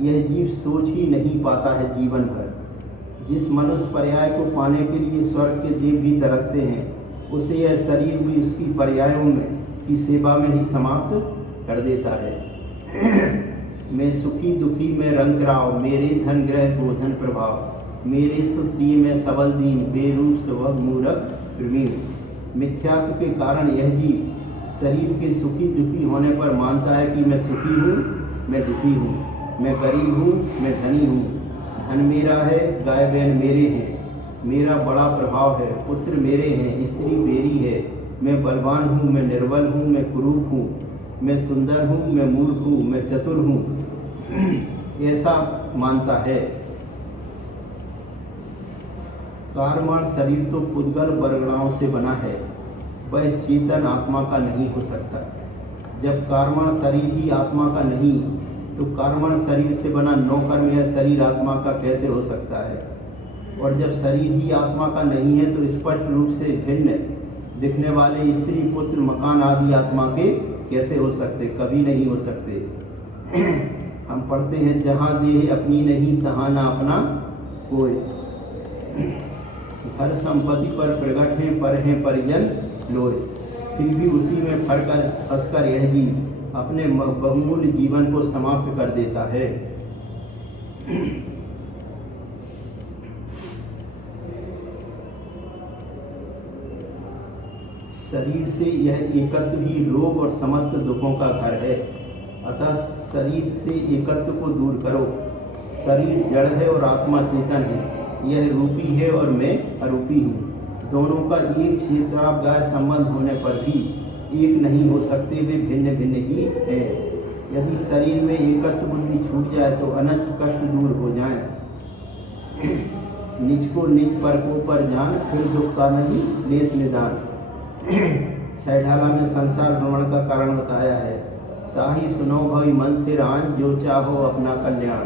यह जीव सोच ही नहीं पाता है जीवन भर। जिस मनुष्य पर्याय को पाने के लिए स्वर्ग के देव भी तरसते हैं, उसे यह शरीर भी उसकी पर्यायों में की सेवा में ही समाप्त कर देता है। मैं सुखी दुखी में रंग राव, मेरे धन ग्रह गोधन प्रभाव, मेरे सुख दिए में सबल दीन, बेरूप स्वभ मूरख प्रवीण। मिथ्यात्व के कारण यह जीव शरीर के सुखी दुखी होने पर मानता है कि मैं सुखी हूँ, मैं दुखी हूँ, मैं गरीब हूँ, मैं धनी हूँ, धन मेरा है, गाय बैल मेरे हैं, मेरा बड़ा प्रभाव है, पुत्र मेरे हैं, स्त्री मेरी है, मैं बलवान हूँ, मैं निर्बल हूँ, मैं कुरूप हूँ, मैं सुंदर हूँ, मैं मूर्ख हूँ, मैं चतुर हूँ, ऐसा मानता है। कारमाण शरीर तो पुद्गल बरगड़ाओं से बना है, वह चेतन आत्मा का नहीं हो सकता। जब कारमाण शरीर ही आत्मा का नहीं तो कारमाण शरीर से बना नौकर्म यह शरीर आत्मा का कैसे हो सकता है। और जब शरीर ही आत्मा का नहीं है तो स्पष्ट रूप से भिन्न दिखने वाले स्त्री पुत्र मकान आदि आत्मा के कैसे हो सकते? कभी नहीं हो सकते। हम पढ़ते हैं जहाँ देह अपनी नहीं तहाँ ना अपना कोई। घर संपत्ति पर प्रगट हैं पर हैं परिजन लोय, फिर भी उसी में फंसकर यह जीव अपने बहुमूल्य जीवन को समाप्त कर देता है। शरीर से यह एकत्व ही रोग और समस्त दुखों का घर है। अतः शरीर से एकत्व को दूर करो। शरीर जड़ है और आत्मा चेतन है। यह रूपी है और मैं अरूपी हूँ। दोनों का एक क्षेत्रावगाह संबंध होने पर भी एक नहीं हो सकते, वे भिन्न भिन्न ही है। यदि शरीर में एकत्व बुद्धि छूट जाए तो अनंत कष्ट दूर हो जाए। निज को निज पर को पर जान, फिर दुख का नहीं लेस निदान। छह ढाला में संसार भ्रमण का कारण बताया है। ताही सुनो भई मन थे रान, जो चाहो अपना कल्याण।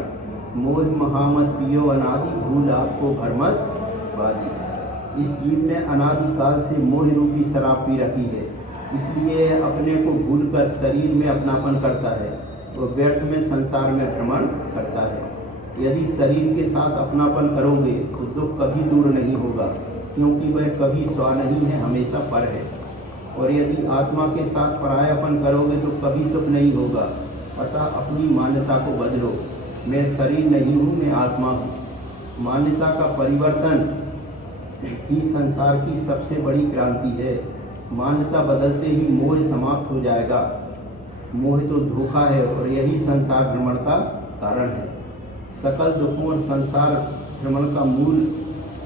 मोह महामत पियो अनादि, भूल आपको भरमत वादी। इस जीव ने अनादिकाल से मोह रूपी शराब पी रखी है, इसलिए अपने को भूलकर शरीर में अपनापन करता है, वो व्यर्थ में संसार में भ्रमण करता है। यदि शरीर के साथ अपनापन करोगे तो दुख कभी दूर नहीं होगा, क्योंकि वह कभी स्व नहीं है, हमेशा पर है। और यदि आत्मा के साथ परायापन करोगे तो कभी सुख नहीं होगा। अतः अपनी मान्यता को बदलो। मैं शरीर नहीं हूँ, मैं आत्मा हूँ। मान्यता का परिवर्तन ही संसार की सबसे बड़ी क्रांति है। मान्यता बदलते ही मोह समाप्त हो जाएगा। मोह तो धोखा है और यही संसार भ्रमण का कारण है। सकल दुखों और संसार भ्रमण का मूल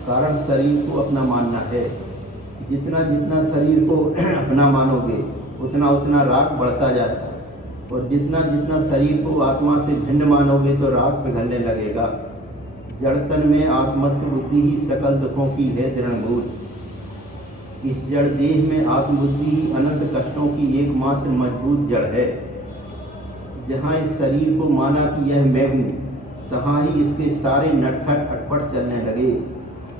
कारण शरीर को अपना मानना है। जितना जितना शरीर को अपना मानोगे उतना उतना राग बढ़ता जाता है, और जितना जितना शरीर को आत्मा से भिन्न मानोगे तो राग पिघलने लगेगा। जड़तन में आत्मत्व बुद्धि ही सकल दुखों की है दृढ़भूत। इस जड़ देह में आत्मबुद्धि ही अनंत कष्टों की एकमात्र मजबूत जड़ है। जहाँ इस शरीर को माना कि यह मैं हूँ, तहाँ ही इसके सारे नटखट अटपट चलने लगे।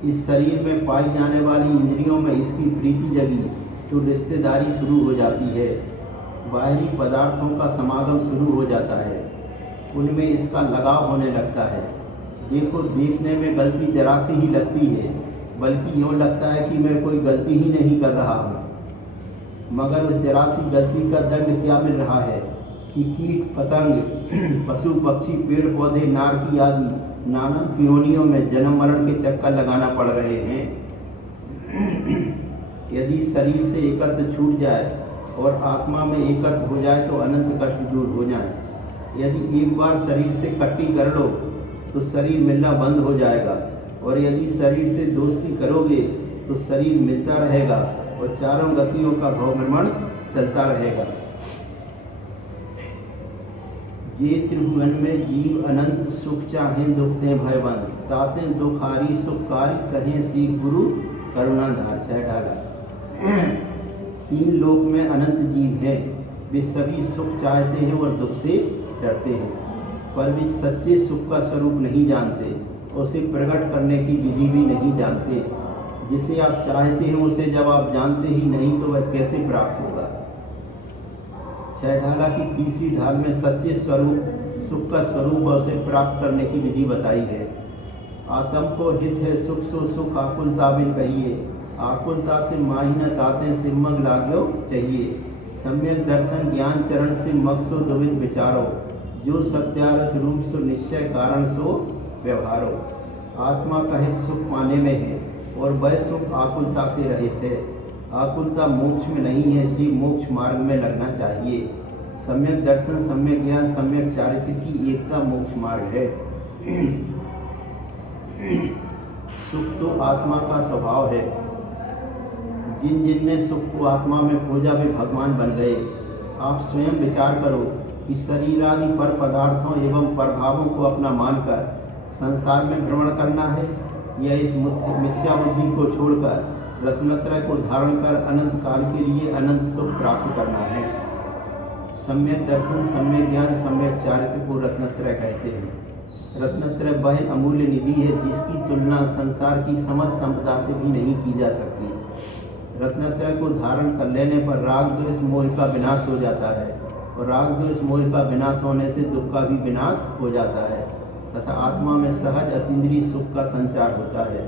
इस शरीर में पाई जाने वाली इंद्रियों में इसकी प्रीति जगी तो रिश्तेदारी शुरू हो जाती है। बाहरी पदार्थों का समागम शुरू हो जाता है, उनमें इसका लगाव होने लगता है। देखो, देखने में गलती जरा सी ही लगती है, बल्कि यूँ लगता है कि मैं कोई गलती ही नहीं कर रहा हूँ। मगर उस जरा सी गलती का दंड क्या मिल रहा है कि कीट पतंग, पशु पक्षी, पेड़ पौधे, नारकी आदि नाना योनियों में जन्म मरण के चक्कर लगाना पड़ रहे हैं। यदि शरीर से एकत्व छूट जाए और आत्मा में एकत्व हो जाए तो अनंत कष्ट दूर हो जाए। यदि एक बार शरीर से कट्टी कर लो तो शरीर मिलना बंद हो जाएगा, और यदि शरीर से दोस्ती करोगे तो शरीर मिलता रहेगा और चारों गतियों का भ्रमण चलता रहेगा। ये त्रिभुवन में जीव अनंत सुख चाहें दुखते भयबंद, ताते दुखारी सुखकारी कहें सी गुरु करुणाधार। छह ढाला। तीन लोक में अनंत जीव हैं, वे सभी सुख चाहते हैं और दुख से डरते हैं, पर वे सच्चे सुख का स्वरूप नहीं जानते, उसे प्रकट करने की विधि भी नहीं जानते। जिसे आप चाहते हैं उसे जब आप जानते ही नहीं तो वह कैसे प्राप्त होगा। छह ढाला की तीसरी ढाल में सच्चे स्वरूप सुख का स्वरूप और उसे प्राप्त करने की विधि बताई है। आत्म को हित है सुख सो सुख आकुलता बिन कहिए, आकुलता से माही न ताते सिमग लाग्यो चाहिए। सम्यक दर्शन ज्ञान चरण से मग सो दुविध विचारो, जो सत्यारथ रूप सो निश्चय कारण सो व्यवहारो। आत्मा का हित सुख पाने में है और वह सुख आकुलता से रहित है। आकुलता मोक्ष में नहीं है, इसलिए मोक्ष मार्ग में लगना चाहिए। सम्यक दर्शन, सम्यक ज्ञान, सम्यक चारित्र की एकता मोक्ष मार्ग है। सुख तो आत्मा का स्वभाव है। जिन जिन ने सुख को आत्मा में खोजा वे भगवान बन गए। आप स्वयं विचार करो कि शरीर आदि पर पदार्थों एवं प्रभावों को अपना मानकर संसार में भ्रमण करना है, या इस मिथ्या बुद्धि को छोड़कर रत्नत्रय को धारण कर अनंत काल के लिए अनंत सुख प्राप्त करना है। सम्यक दर्शन, सम्यक ज्ञान, सम्यक चारित्र को रत्नत्रय कहते हैं। रत्नत्रय वह अमूल्य निधि है जिसकी तुलना संसार की समस्त संपदा से भी नहीं की जा सकती। रत्नत्रय को धारण कर लेने पर राग द्वेष मोह का विनाश हो जाता है और राग द्वेष मोह का विनाश होने से दुख का भी विनाश हो जाता है तथा आत्मा में सहज अतीन्द्रिय सुख का संचार होता है।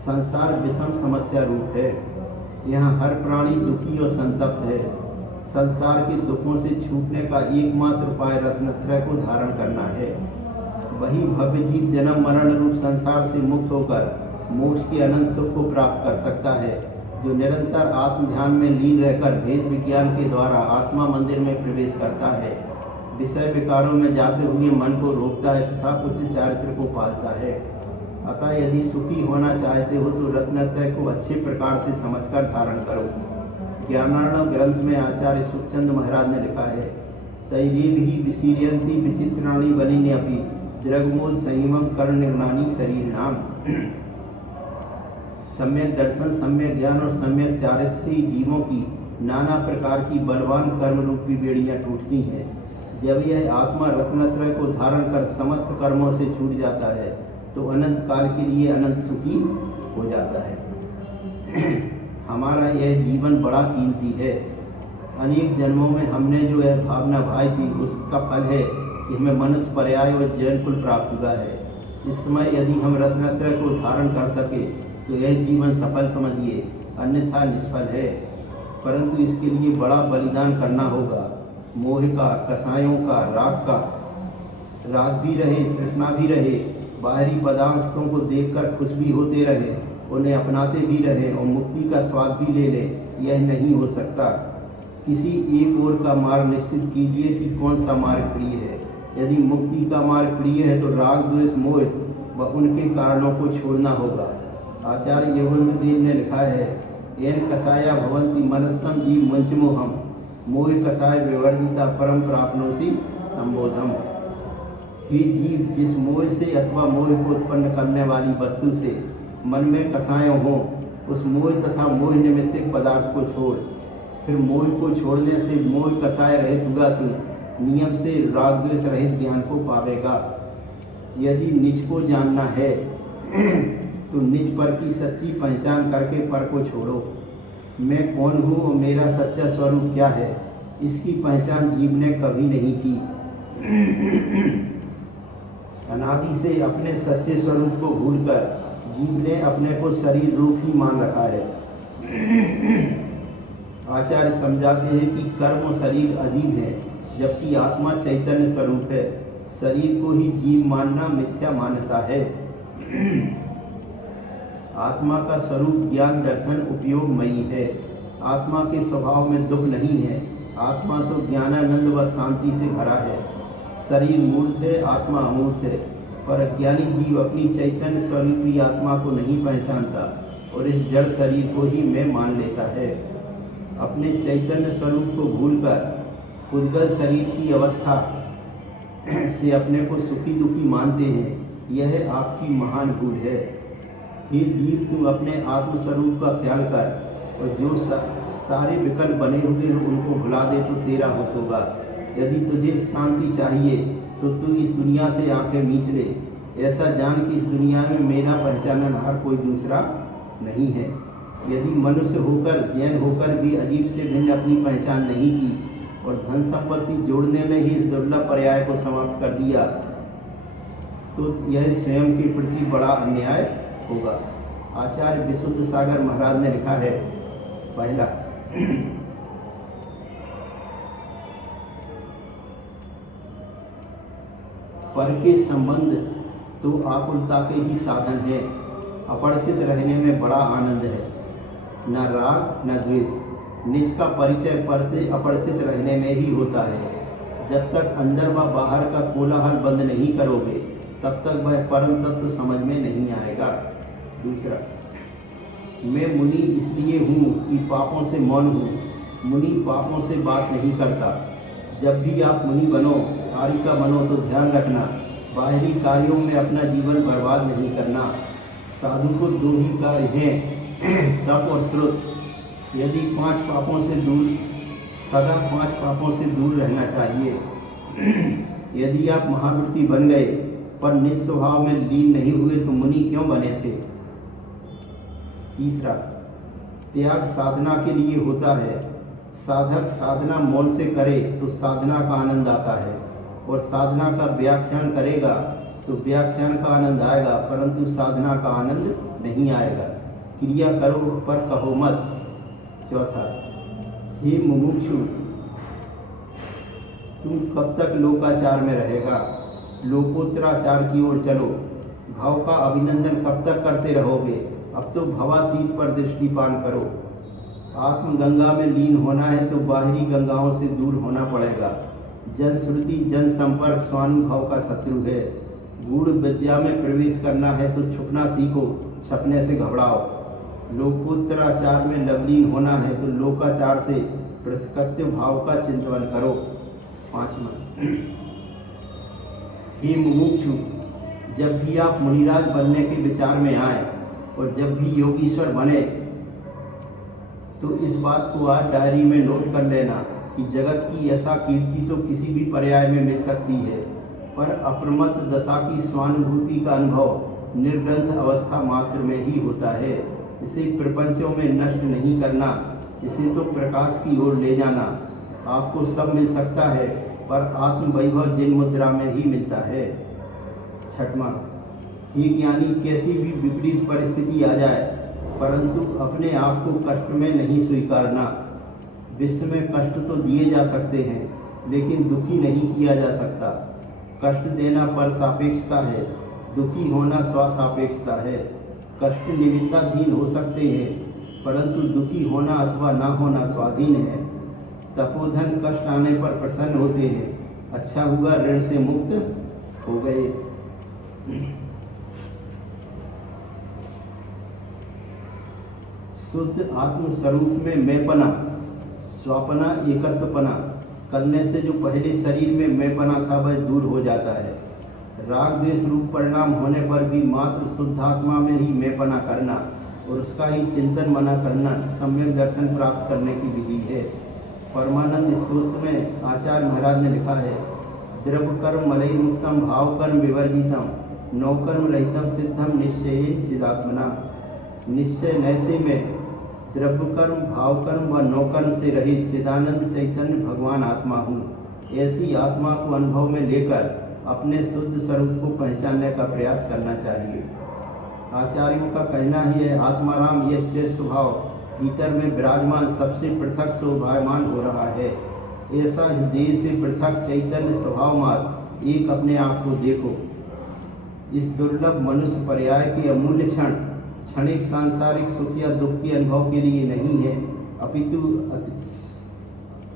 संसार विषम समस्या रूप है। यहाँ हर प्राणी दुखी और संतप्त है। संसार के दुखों से छूटने का एकमात्र उपाय रत्नत्रय को धारण करना है। वही भव्य जीव जन्म मरण रूप संसार से मुक्त होकर मोक्ष के अनंत सुख को प्राप्त कर सकता है, जो निरंतर आत्म ध्यान में लीन रहकर वेद विज्ञान के द्वारा आत्मा मंदिर में प्रवेश करता है, विषय विकारों में जाते हुए मन को रोकता है तथा उच्च चारित्र को पालता है। अतः यदि सुखी होना चाहते हो तो रत्नत्रय को अच्छे प्रकार से समझकर धारण करो। ज्ञानार्णव ग्रंथ में आचार्य सुखचंद महाराज ने लिखा है, तैरेव ही विशीर्यन्ति विचित्राणि बलिन्यपि द्रगमोद संयमम कर्ण निर्णानी शरीर नाम। सम्यक दर्शन, सम्यक ज्ञान और सम्यक चारित्र्य जीवों की नाना प्रकार की बलवान कर्म रूपी बेड़ियाँ टूटती हैं। जब यह आत्मा रत्नत्रय को धारण कर समस्त कर्मों से छूट जाता है तो अनंत काल के लिए अनंत सुखी हो जाता है। हमारा यह जीवन बड़ा कीमती है। अनेक जन्मों में हमने जो यह भावना भाई थी उसका फल है कि हमें मनुष्य पर्याय और जैन कुल प्राप्त हुआ है। इस समय यदि हम रत्नत्रय को धारण कर सके तो यह जीवन सफल समझिए, अन्यथा निष्फल है। परंतु इसके लिए बड़ा बलिदान करना होगा। मोह का, कसायों का, राग भी रहे, तृष्णा भी रहे, बाहरी पदार्थों को देखकर खुश भी होते रहे, उन्हें अपनाते भी रहे और मुक्ति का स्वाद भी ले ले, यह नहीं हो सकता। किसी एक ओर का मार्ग निश्चित कीजिए कि कौन सा मार्ग प्रिय है। यदि मुक्ति का मार्ग प्रिय है तो राग द्वेष मोह व उनके कारणों को छोड़ना होगा। आचार्य योगेंद्रदेव ने लिखा है, येन कसाया भवंती मनस्तम जीव मंचमोहम मोह कसाय विवर्जिता परम प्राप्नोसी संबोधम। हे जीव, जिस मोह से अथवा मोह को उत्पन्न करने वाली वस्तु से मन में कसायों हो, उस मोह तथा मोह निमित्तिक पदार्थ को छोड़। फिर मोह को छोड़ने से मोह कसाय रहित हुआ तू नियम से राग द्वेष रहित ज्ञान को पावेगा। यदि निज को जानना है तो निज पर की सच्ची पहचान करके पर को छोड़ो। मैं कौन हूँ और मेरा सच्चा स्वरूप क्या है, इसकी पहचान जीव ने कभी नहीं की। अनादि से अपने सच्चे स्वरूप को भूलकर जीव ने अपने को शरीर रूप ही मान रखा है। आचार्य समझाते हैं कि कर्म और शरीर अजीब है, जबकि आत्मा चैतन्य स्वरूप है। शरीर को ही जीव मानना मिथ्या मान्यता है। आत्मा का स्वरूप ज्ञान दर्शन उपयोगमयी है। आत्मा के स्वभाव में दुख नहीं है। आत्मा तो ज्ञानानंद व शांति से भरा है। शरीर मूर्त है, आत्मा अमूर्त है। पर अज्ञानी जीव अपनी चैतन्य स्वरूपी आत्मा को नहीं पहचानता और इस जड़ शरीर को ही मैं मान लेता है। अपने चैतन्य स्वरूप को भूलकर पुद्गल शरीर की अवस्था से अपने को सुखी दुखी मानते हैं। यह आपकी महान भूल है। हे जीव, तू अपने आत्मस्वरूप का ख्याल कर और जो सारे विकल्प बने हुए हैं उनको भुला दे तो तेरा हित होगा। यदि तुझे शांति चाहिए तो तू इस दुनिया से आंखें मींच ले। ऐसा जान कि इस दुनिया में मेरा पहचाननहार कोई दूसरा नहीं है। यदि मनुष्य होकर, जैन होकर भी अजीब से भिन्न अपनी पहचान नहीं की और धन संपत्ति जोड़ने में ही इस दुर्लभ पर्याय को समाप्त कर दिया तो यह स्वयं के प्रति बड़ा अन्याय होगा। आचार्य विशुद्ध सागर महाराज ने लिखा है, पहला, पर के संबंध तो आकुलता के ही साधन है। अपरिचित रहने में बड़ा आनंद है। न राग न द्वेष। निज का परिचय पर से अपरिचित रहने में ही होता है। जब तक अंदर व बाहर का कोलाहल बंद नहीं करोगे तब तक वह परम तत्व समझ में नहीं आएगा। दूसरा, मैं मुनि इसलिए हूँ कि पापों से मौन हूँ। मुनि पापों से बात नहीं करता। जब भी आप मुनि बनो, आर्य बनो तो ध्यान रखना, बाहरी कार्यों में अपना जीवन बर्बाद नहीं करना। साधु को दो ही कार्य हैं, तप और श्रुत। यदि 5 पापों से दूर, सदा 5 पापों से दूर रहना चाहिए। यदि आप महावृत्ति बन गए पर निस्वभाव में लीन नहीं हुए तो मुनि क्यों बने थे? तीसरा, त्याग साधना के लिए होता है। साधक साधना मौन से करे तो साधना का आनंद आता है, और साधना का व्याख्यान करेगा तो व्याख्यान का आनंद आएगा, परंतु साधना का आनंद नहीं आएगा। क्रिया करो पर कहो मत। चौथा, हे मुमुक्षु, तुम कब तक लोकाचार में रहेगा? लोकोत्तराचार की ओर चलो। भाव का अभिनंदन कब तक करते रहोगे? अब तो भवातीत पर दृष्टिपान करो। आत्मगंगा में लीन होना है तो बाहरी गंगाओं से दूर होना पड़ेगा। जन श्रुति जन संपर्क स्वानुभव का शत्रु है। गूढ़ विद्या में प्रवेश करना है तो छुपना सीखो, छपने से घबराओ। लोकोत्तराचार में लवलीन होना है तो लोकाचार से पृथकत्व भाव का चिंतन करो। पांचवा, हे मुमुक्षु, जब भी आप मुनिराज बनने के विचार में आए और जब भी योगीश्वर बने तो इस बात को आज डायरी में नोट कर लेना कि जगत की ऐसा कीर्ति तो किसी भी पर्याय में मिल सकती है, पर अप्रमत्त दशा की स्वानुभूति का अनुभव निर्ग्रंथ अवस्था मात्र में ही होता है। इसे प्रपंचों में नष्ट नहीं करना, इसे तो प्रकाश की ओर ले जाना। आपको सब मिल सकता है, पर आत्मवैभव जिन मुद्रा में ही मिलता है। छठवां, ये ज्ञानी कैसी भी विपरीत परिस्थिति आ जाए परंतु अपने आप को कष्ट में नहीं स्वीकारना। विश्व में कष्ट तो दिए जा सकते हैं, लेकिन दुखी नहीं किया जा सकता। कष्ट देना पर सापेक्षता है, दुखी होना स्वसापेक्षता है। कष्ट निमित्ताधीन हो सकते हैं, परंतु दुखी होना अथवा ना होना स्वाधीन है। तपोधन कष्ट आने पर प्रसन्न होते हैं, अच्छा हुआ ऋण से मुक्त हो गए। शुद्ध आत्मस्वरूप में मैंपना, स्वापना, एकत्वपना करने से जो पहले शरीर में मैंपना था वह दूर हो जाता है। राग द्वेष रूप परिणाम होने पर भी मात्र शुद्धात्मा में ही मैंपना करना और उसका ही चिंतन मना करना सम्यक दर्शन प्राप्त करने की विधि है। परमानंद स्तोत्र में आचार्य महाराज ने लिखा है, द्रव्य कर्म मलय मुक्तम भाव कर्म विवर्जितम नौकर्म रहितम सिद्धम निश्चयेन चिदात्मना। निश्चय नैसे में द्रव्य कर्म भाव कर्म व नौकर्म से रहित चिदानंद चैतन्य भगवान आत्मा हूँ। ऐसी आत्मा को अनुभव में लेकर अपने शुद्ध स्वरूप को पहचानने का प्रयास करना चाहिए। आचार्यों का कहना ही है, आत्माराम यह जय स्वभाव भीतर में विराजमान सबसे पृथक शोभायमान हो रहा है। ऐसा इस देह से पृथक चैतन्य स्वभाव मात्र एक अपने आप को देखो। इस दुर्लभ मनुष्य पर्याय के अमूल्य क्षण क्षणिक सांसारिक सुख या दुख के अनुभव के लिए नहीं है, अपितु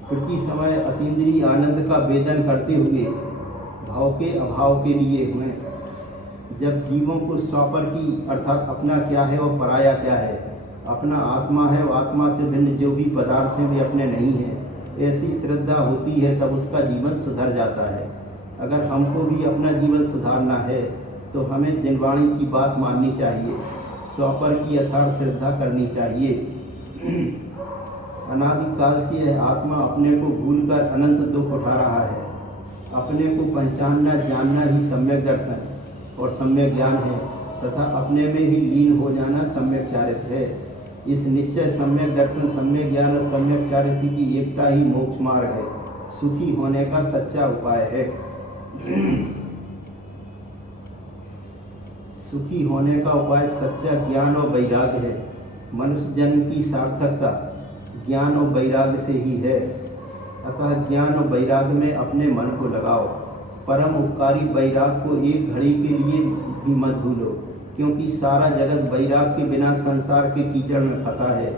प्रति समय अतीन्द्रिय आनंद का वेदन करते हुए भाव के अभाव के लिए हुए। जब जीवों को स्वापर की अर्थात अपना क्या है और पराया क्या है, अपना आत्मा है और आत्मा से भिन्न जो भी पदार्थ हैं वे अपने नहीं हैं, ऐसी श्रद्धा होती है तब उसका जीवन सुधर जाता है। अगर हमको भी अपना जीवन सुधारना है तो हमें दिनवाणी की बात माननी चाहिए, स्वापर की यथार्थ श्रद्धा करनी चाहिए। अनादिकाल से यह आत्मा अपने को भूलकर अनंत दुख उठा रहा है। अपने को पहचानना जानना ही सम्यक दर्शन और सम्यक ज्ञान है तथा अपने में ही लीन हो जाना सम्यक चारित्र है। इस निश्चय सम्यक दर्शन सम्यक ज्ञान और सम्यक चारित्र की एकता ही मोक्ष मार्ग है, सुखी होने का सच्चा उपाय है। सुखी होने का उपाय सच्चा ज्ञान और वैराग्य है। मनुष्य जन्म की सार्थकता ज्ञान और वैराग्य से ही है, अतः ज्ञान और वैराग्य में अपने मन को लगाओ। परम उपकारी वैराग्य को एक घड़ी के लिए भी मत भूलो, क्योंकि सारा जगत वैराग्य के बिना संसार के कीचड़ में फंसा है।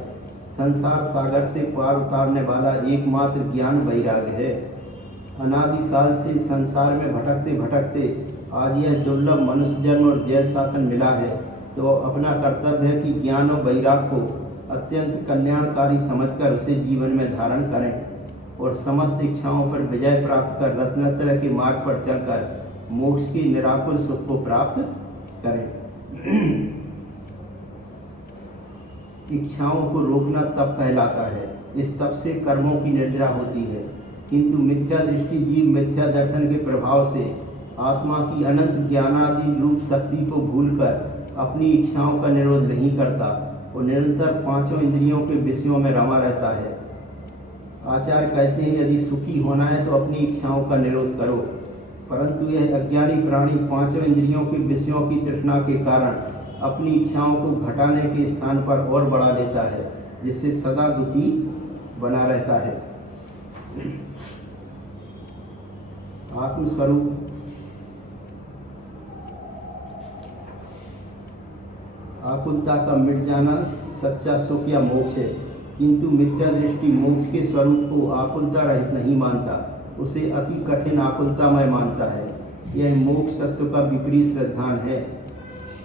संसार सागर से पार उतारने वाला एकमात्र ज्ञान वैराग्य है। अनादिकाल से संसार में भटकते भटकते आज यह दुर्लभ मनुष्य जन्म और जय शासन मिला है, तो अपना कर्तव्य है कि ज्ञान और वैराग्य को अत्यंत कल्याणकारी समझकर उसे जीवन में धारण करें और समस्त इच्छाओं पर विजय प्राप्त कर रत्नत्रय के मार्ग पर चलकर मोक्ष की निराकुल सुख को प्राप्त करें। इच्छाओं को रोकना तप कहलाता है। इस तप से कर्मों की निर्जरा होती है, किंतु मिथ्या दृष्टि जीव मिथ्या दर्शन के प्रभाव से आत्मा की अनंत ज्ञानादि रूप शक्ति को भूलकर अपनी इच्छाओं का निरोध नहीं करता, वो निरंतर पांचों इंद्रियों के विषयों में रमा रहता है। आचार्य कहते हैं यदि सुखी होना है तो अपनी इच्छाओं का निरोध करो, परंतु यह अज्ञानी प्राणी पांचों इंद्रियों के विषयों की तृष्णा के कारण अपनी इच्छाओं को घटाने के स्थान पर और बढ़ा लेता है, जिससे सदा दुखी बना रहता है। आत्मस्वरूप आकुलता का मिट जाना सच्चा सुख या मोक्ष है, किंतु मिथ्या दृष्टि मोक्ष के स्वरूप को आकुलता रहित नहीं मानता, उसे अति कठिन आकुलतामय मानता है। यह मोक्ष तत्व का विपरीत सिद्धांत है।